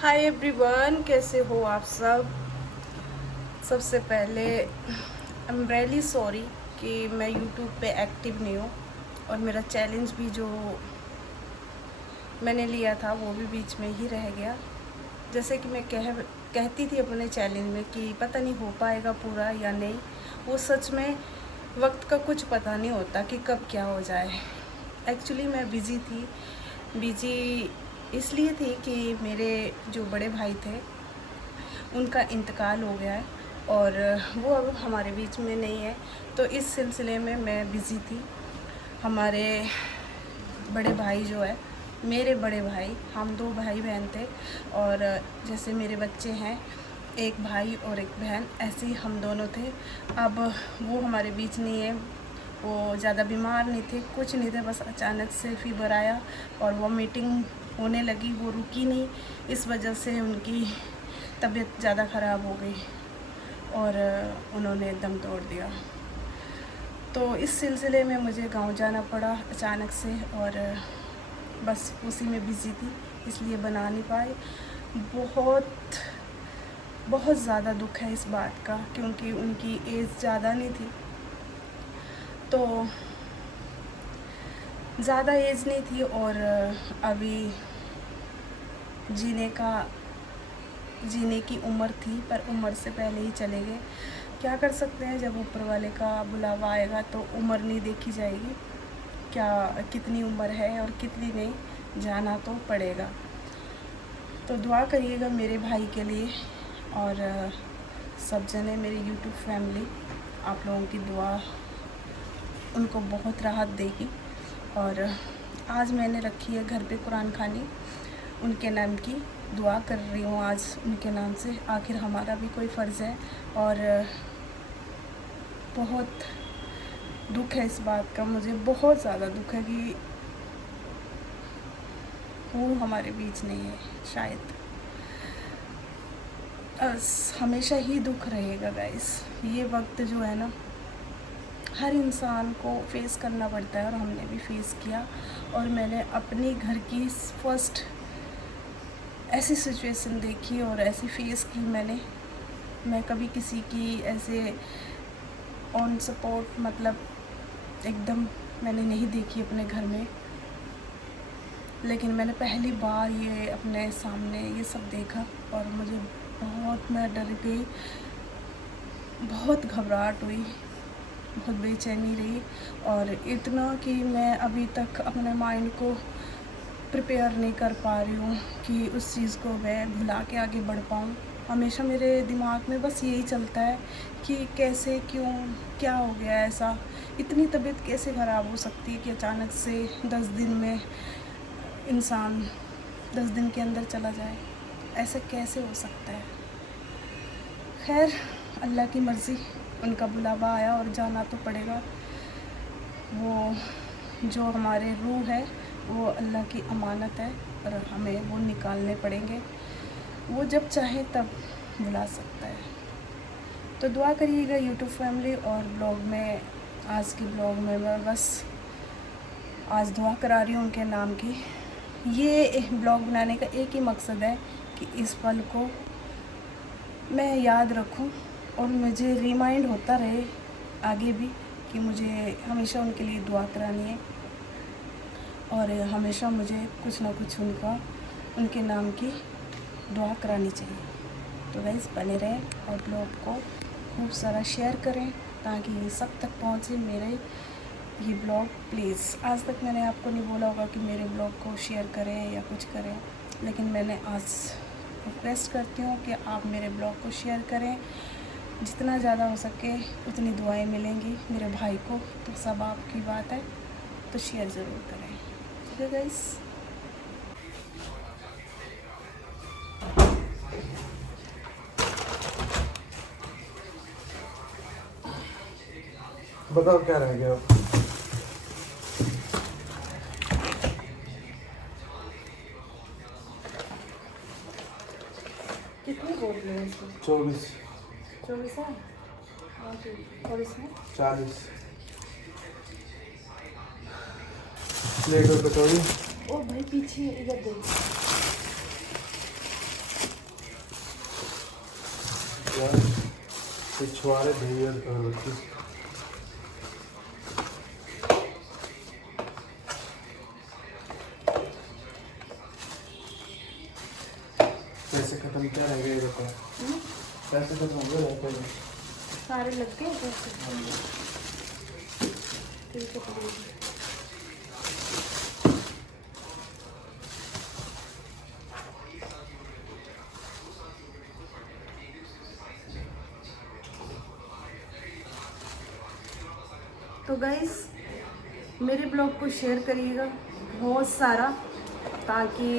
Hi everyone, कैसे हो आप सब। सबसे पहले आई एम रियली सॉरी कि मैं यूट्यूब पे एक्टिव नहीं हूँ और मेरा चैलेंज भी जो मैंने लिया था वो भी बीच में ही रह गया। जैसे कि मैं कहती थी अपने चैलेंज में कि पता नहीं हो पाएगा पूरा या नहीं। वो सच में वक्त का कुछ पता नहीं होता कि कब क्या हो जाए। एक्चुअली मैं बिज़ी इसलिए थी कि मेरे जो बड़े भाई थे उनका इंतकाल हो गया है और वो अब हमारे बीच में नहीं है। तो इस सिलसिले में मैं बिज़ी थी। हमारे बड़े भाई जो है, मेरे बड़े भाई, हम 2 भाई बहन थे और जैसे मेरे बच्चे हैं, एक भाई और एक बहन, ऐसे ही हम दोनों थे। अब वो हमारे बीच नहीं है। वो ज़्यादा बीमार नहीं थे, कुछ नहीं थे, बस अचानक से फीवर आया और वो मीटिंग होने लगी, वो रुकी नहीं। इस वजह से उनकी तबीयत ज़्यादा ख़राब हो गई और उन्होंने दम तोड़ दिया। तो इस सिलसिले में मुझे गांव जाना पड़ा अचानक से और बस उसी में बिज़ी थी, इसलिए बना नहीं पाई। बहुत बहुत ज़्यादा दुख है इस बात का, क्योंकि उनकी एज ज़्यादा नहीं थी, तो ज़्यादा एज नहीं थी और अभी जीने की उम्र थी, पर उम्र से पहले ही चले गए। क्या कर सकते हैं, जब ऊपर वाले का बुलावा आएगा तो उम्र नहीं देखी जाएगी, क्या कितनी उम्र है और कितनी नहीं, जाना तो पड़ेगा। तो दुआ करिएगा मेरे भाई के लिए और सब जने, मेरी यूट्यूब फैमिली, आप लोगों की दुआ उनको बहुत राहत देगी। और आज मैंने रखी है घर पे कुरान खानी, उनके नाम की दुआ कर रही हूँ आज उनके नाम से। आखिर हमारा भी कोई फ़र्ज़ है और बहुत दुख है इस बात का, मुझे बहुत ज़्यादा दुख है कि वो हमारे बीच नहीं है। शायद हमेशा ही दुख रहेगा गाइस। ये वक्त जो है ना, हर इंसान को फेस करना पड़ता है और हमने भी फेस किया। और मैंने अपने घर की फर्स्ट ऐसी सिचुएशन देखी और ऐसी फेस की मैं कभी किसी की ऐसे ऑन सपोर्ट, मतलब एकदम मैंने नहीं देखी अपने घर में, लेकिन मैंने पहली बार ये अपने सामने ये सब देखा और मैं डर गई, बहुत घबराहट हुई, बहुत बेचैनी रही। और इतना कि मैं अभी तक अपने माइंड को प्रिपेयर नहीं कर पा रही हूँ कि उस चीज़ को मैं भुला के आगे बढ़ पाऊँ। हमेशा मेरे दिमाग में बस यही चलता है कि कैसे, क्यों, क्या हो गया ऐसा, इतनी तबीयत कैसे ख़राब हो सकती है कि अचानक से 10 दिन में इंसान 10 दिन के अंदर चला जाए, ऐसा कैसे हो सकता है। खैर, अल्लाह की मर्ज़ी, उनका बुलावा आया और जाना तो पड़ेगा। वो जो हमारे रूह है वो अल्लाह की अमानत है और हमें वो निकालने पड़ेंगे। वो जब चाहे तब बुला सकता है। तो दुआ करिएगा यूट्यूब फैमिली। और आज के ब्लॉग में मैं बस आज दुआ करा रही हूँ उनके नाम की। ये ब्लॉग बनाने का एक ही मकसद है कि इस पल को मैं याद रखूं और मुझे रिमाइंड होता रहे आगे भी कि मुझे हमेशा उनके लिए दुआ करानी है और हमेशा मुझे कुछ ना कुछ उनके नाम की दुआ करानी चाहिए। तो गाइस, बने रहें और ब्लॉग को खूब सारा शेयर करें ताकि ये सब तक पहुँचे मेरे ये ब्लॉग। प्लीज़, आज तक मैंने आपको नहीं बोला होगा कि मेरे ब्लॉग को शेयर करें या कुछ करें, लेकिन मैंने आज रिक्वेस्ट करती हूँ कि आप मेरे ब्लॉग को शेयर करें। जितना ज़्यादा हो सके उतनी दुआएं मिलेंगी मेरे भाई को, तो सब आपकी बात है, तो शेयर ज़रूर करें। ठीक है गाइस। बताओ क्या रह गया। कितनी बोल रहे हैं इसमें? 24 है और इसमें 40 प्लेट और कटोरी। ओ भाई, पीछे इधर देखो। पिछवाड़े भेजिए अगरबत्ती। पैसे खत्म क्या रह गए बताओ? पैसे खत्म हो गए पहले सारे लग गए पैसे। ठीक है पकड़िए। तो गाइस मेरे ब्लॉग को शेयर करिएगा बहुत सारा, ताकि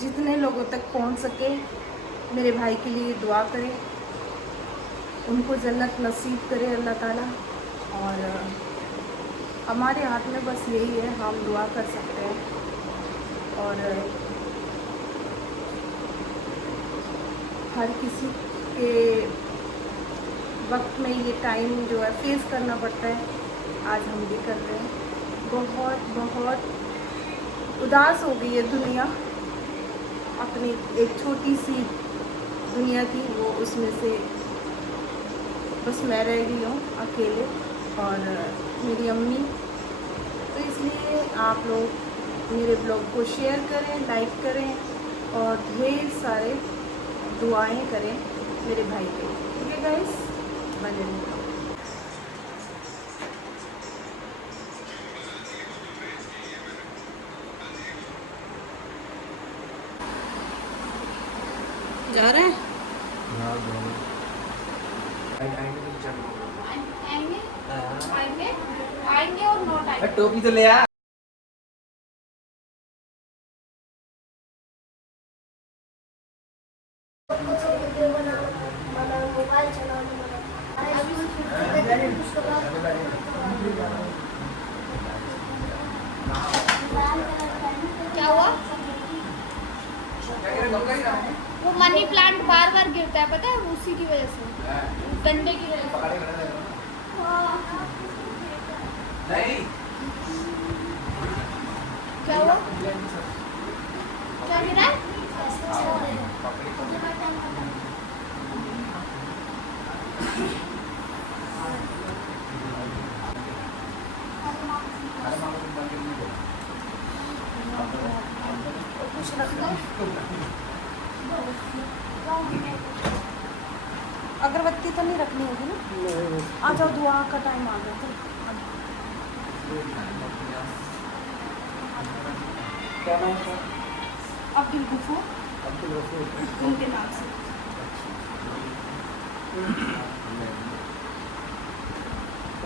जितने लोगों तक पहुंच सके। मेरे भाई के लिए दुआ करें, उनको जन्नत नसीब करे अल्लाह ताला। और हमारे हाथ में बस यही है, हम दुआ कर सकते हैं। और हर किसी के वक्त में ये टाइम जो है फेस करना पड़ता है, आज हम भी कर रहे हैं। बहुत बहुत उदास हो गई है दुनिया। अपनी एक छोटी सी दुनिया थी, वो उसमें से बस मैं रह गई हूँ अकेले और मेरी अम्मी। तो इसलिए आप लोग मेरे ब्लॉग को शेयर करें, लाइक करें और ढेर सारे दुआएं करें मेरे भाई के। ठीक है गाइस, बने रहिए। जा रहे हैं? आएंगे और नोट आएंगे। टोपी तो ले आ। क्या हुआ? वो मनी प्लांट बार बार गिरता है, पता है? उसी की वजह से, डंडे की वजह से। नहीं क्या हुआ? क्या गिरा है? कुछ रख दो। अगरबत्ती तो नहीं रखनी होगी ना? आ जाओ, दुआ का टाइम आ गया। क्या नाम है? अब्दुल गफूर, उनके नाम से।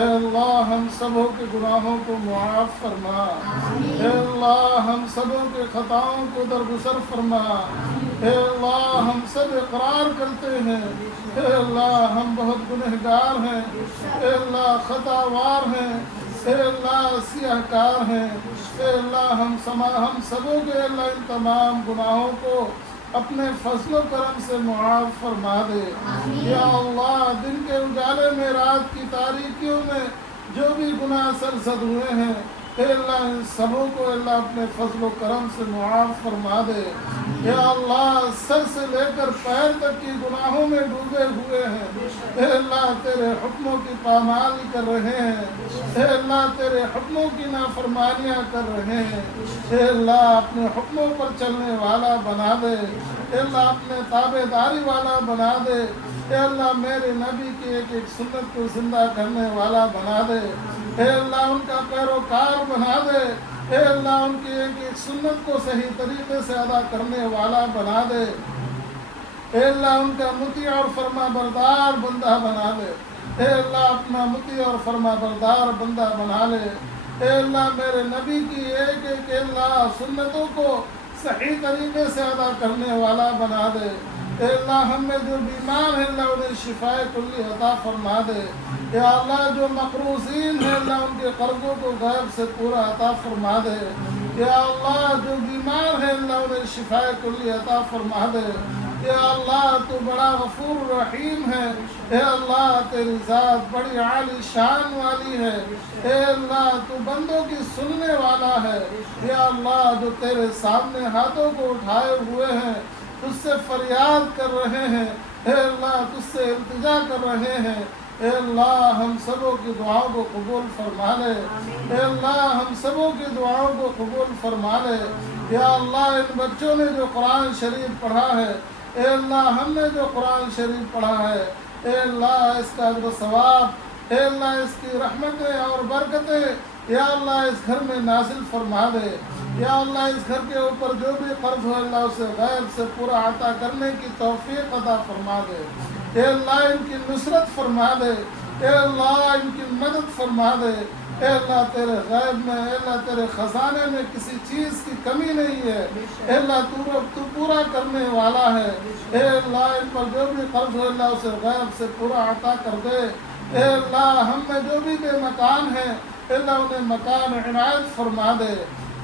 अल्लाह हम सबों के गुनाहों को मुआफ़ फरमा। अल्लाह हम सबों के ख़ताओं को दरगुजर फरमा। अल्लाह हम सब इकरार करते हैं, अल्लाह हम बहुत गुनहगार हैं, अल्लाह ख़तावार हैं, अल्लाह सियाहकार हैं। अल्लाह हम सबों के अल्लाह इन तमाम गुनाहों को अपने फजलो करम से मुआफ़ फरमा दे। या अल्लाह दिन के उजाले में, रात की तारीकियों में जो भी गुनाह सरजद हुए हैं, अल्लाह इन सबों को अल्लाह अपने फजलो करम से मुआफ़ फरमा दे। या अल्लाह सर से लेकर पैर तक की गुनाहों में डूबे हुए हैं। हे अल्लाह तेरे हुक्मों की पामाली कर रहे हैं। हे अल्लाह तेरे हुक्मों की नाफरमानियाँ कर रहे हैं। हे अल्लाह अपने हुक्मों पर चलने वाला बना दे। हे अल्लाह अपने ताबेदारी वाला बना दे। हे अल्लाह मेरे नबी की एक एक सुन्नत को जिंदा करने वाला बना दे। हे अल्लाह उनका पैरोकार बना दे। हे अल्लाह उनकी एक एक सुन्नत को सही तरीके से अदा करने वाला बना दे। हे अल्लाह उनका मुती और फरमा बरदार बंदा बना दे। हे अल्लाह अपना मुती और फरमा बरदार बंदा बना ले। हे अल्लाह मेरे नबी की एक एक अल्लाह सुन्नतों को सही तरीके से अदा करने वाला बना दे। हे अल्लाह हम में जो बीमार है अल्लाह उन्हें शिफाए कुल्ली अता फरमा दे। या अल्लाह जो मकरूज़ीन है अल्लाह उनके कर्ज़ों को गैब से पूरा अता फरमा दे। या अल्लाह जो बीमार है अल्लाह उन्हें शिफाए कुल्ली अता फरमा दे। या अल्लाह तू बड़ा गफूर रहीम है। हे अल्लाह तेरी ज़ात बड़ी आली शान वाली है। हे अल्लाह तू बंदों की सुनने वाला है। या अल्लाह जो तेरे सामने हाथों को उठाए हुए हैं तुझसे फरियाद कर रहे हैं। हे अल्लाह तुझसे इल्तिजा कर रहे हैं। हे अल्लाह हम सबों की दुआओं को कबूल फरमा ले। हे अल्लाह हम सबों की दुआओं को कबूल फरमा ले। या अल्लाह इन बच्चों ने जो कुरान शरीफ पढ़ा है, हे अल्लाह हमने जो कुरान शरीफ पढ़ा है, हे अल्लाह इसका अजर सवाब, हे अल्लाह इसकी रहमतें और बरकतें या अल्लाह इस घर में नाजिल फरमा दे। या अल्लाह इस घर के ऊपर जो भी कर्ज हो अल्लाह उसे गैब से पूरा अता करने की तौफीक अता फरमा दे। हे अल्लाह इनकी नुसरत फरमा दे। हे अल्लाह इनकी मदद फरमा दे। हे अल्लाह तेरे गैब में, हे अल्लाह तेरे ख़जाने में किसी चीज़ की कमी नहीं है। हे अल्लाह तू पूरा करने वाला है। हे अल्लाह इन पर जो भी कर्ज हो अल्लाह उसे गैब से पूरा अता कर दे। हे अल्लाह हम में जो भी बेमकान है अल्लाह उन्हें मकान इनायत फरमा दे।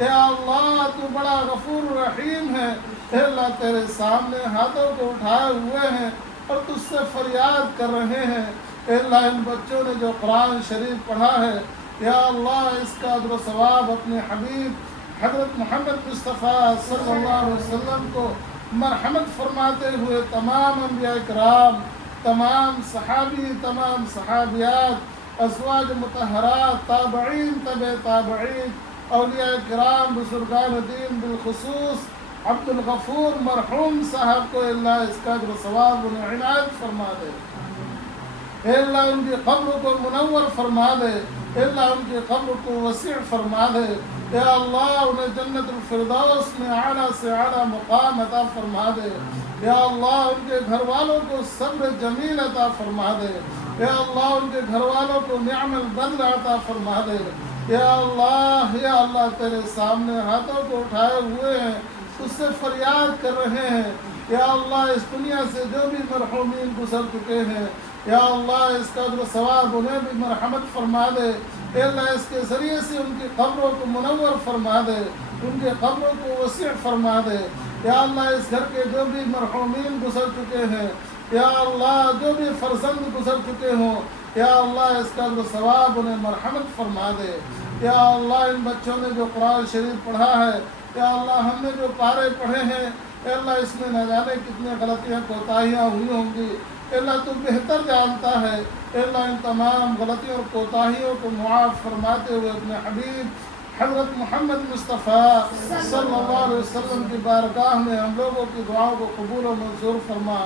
हे अल्लाह तू बड़ा गफूर रहीम है। हे अल्लाह तेरे सामने हाथों को उठाए हुए हैं और तुझसे फरियाद कर रहे हैं। हे अल्लाह इन बच्चों ने जो कुरान शरीफ पढ़ा है, या अल्लाह इसका अजर सवाब अपने हबीब हज़रत मोहम्मद मुस्तफ़ा सल्लल्लाहु अलैहि वसल्लम को मरहमत फरमाते हुए तमाम अंबिया इकराम, तमाम सहाबी, तमाम सहाबियात, अज़वाज मुतहरात, ताबईन, तबे ताबईन, औलिया किराम, बुजुर्गान दीन, बिलखुसूस अब्दुल गफूर मरहूम साहब को अल्लाह इसका अजर सवाब उन्हें इनायत फरमा दे। अल्लाह उनकी कब्र को मुनव्वर फरमा दे। अल्लाह उनकी कब्र को वसीअ फरमा दे। या अल्लाह उन्हें जन्नतुल फिरदौस में आला से आला मुकाम अता फरमा दे। या अल्लाह उनके घर वालों को सब्र जमील अता फरमा दे। या अल्लाह उनके घर वालों को निअमल बदल अता फरमा दे। या अल्लाह तेरे सामने हाथों को उठाए हुए हैं, उससे फरियाद कर रहे हैं। या अल्लाह इस दुनिया से जो भी मरहूमीन गुजर चुके हैं, या अल्लाह इसका अजर सवाब उन्हें भी मरहमत फरमा दे। अल्लाह इसके ज़रिए से उनकी कब्रों को मुनव्वर फरमा दे, उनके कब्रों को वसीअ फरमा दे। या अल्लाह इस घर के जो भी मरहूमीन गुजर चुके हैं, या अल्लाह जो भी फर्जंद गुजर चुके हों, या अल्लाह इसका अजर सवाब उन्हें मरहमत फरमा दे। या अल्लाह इन बच्चों ने जो कुरान शरीफ पढ़ा है, या अल्लाह हमने जो पारे पढ़े हैं, अल्लाह इसमें न जाने कितने गलतियाँ कोताहियाँ हुई होंगी। अल्लाह तू बेहतर जानता है। अल्लाह इन तमाम गलतियों और कोताहियों को मुआफ़ फरमाते हुए अपने हबीब हज़रत मोहम्मद मुस्तफ़ा सल्लल्लाहु अलैहि वसल्लम की बारगाह में हम लोगों की दुआओं को कबूल और मंजूर फरमा।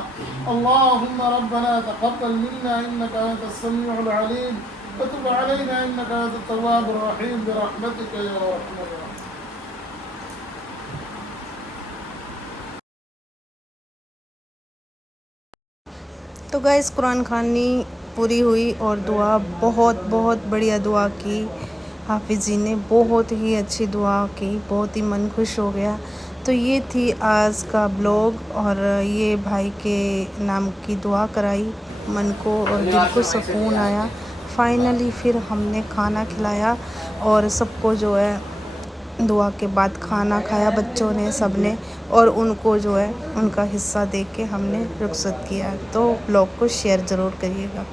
अल्लाहुम्मा रब्बना तक़ब्बल मिन्ना इन्नका अंतस समीउल अलीम व तुब अलैना इन्नका अंतत तव्वाबुर रहीम बिरहमतिका या अरहमर राहिमीन। तो गाइस कुरान खानी पूरी हुई और दुआ बहुत बहुत बढ़िया दुआ की। हाफिज़ जी ने बहुत ही अच्छी दुआ की, बहुत ही मन खुश हो गया। तो ये थी आज का ब्लॉग और ये भाई के नाम की दुआ कराई, मन को और दिल को सुकून आया। फाइनली फिर हमने खाना खिलाया और सबको जो है दुआ के बाद खाना खाया बच्चों ने, सब ने, और उनको जो है उनका हिस्सा दे के हमने रुखसत किया। तो ब्लॉग को शेयर ज़रूर करिएगा।